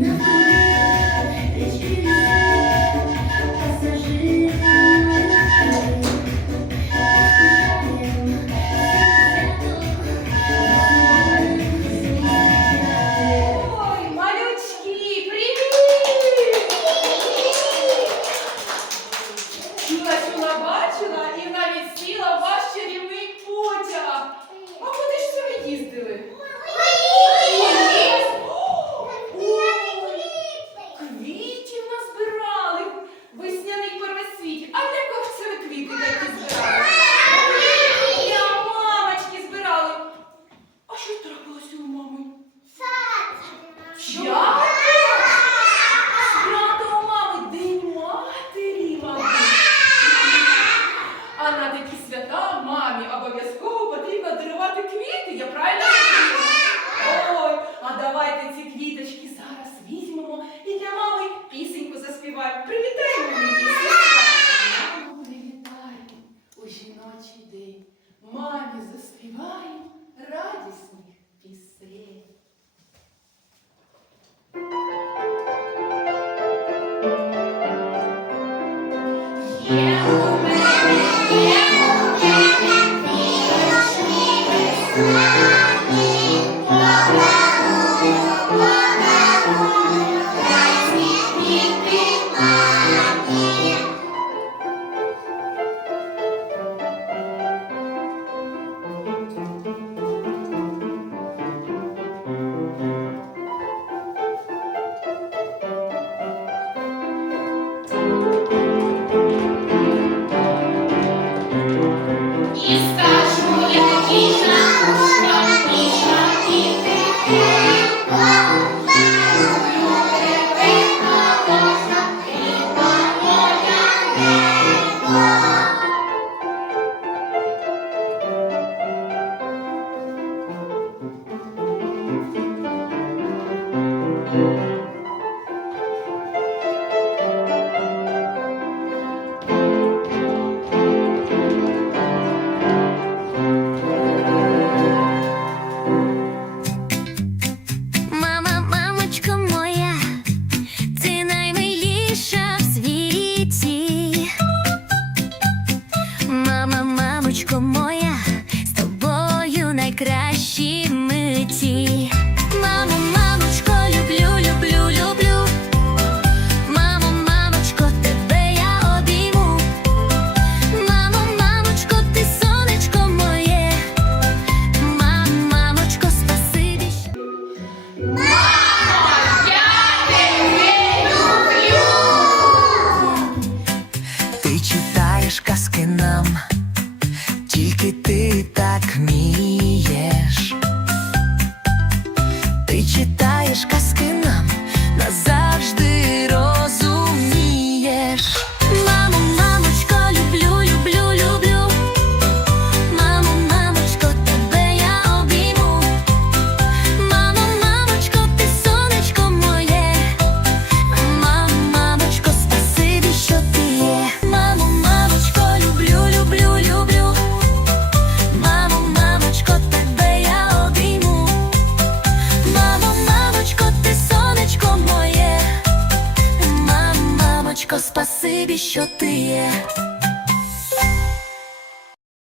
Nothing. Що? Свято у мами, день матері мами. А на такі свята мамі обов'язково потрібно дарувати квіти, я правильно розумію? Ой, а давайте ці квіточки зараз візьмемо і для мами пісеньку заспіваємо. Привітаємо! Yeah. thank mm -hmm. you Сонечко моя, з тобою найкращі миті. небі, що ти є.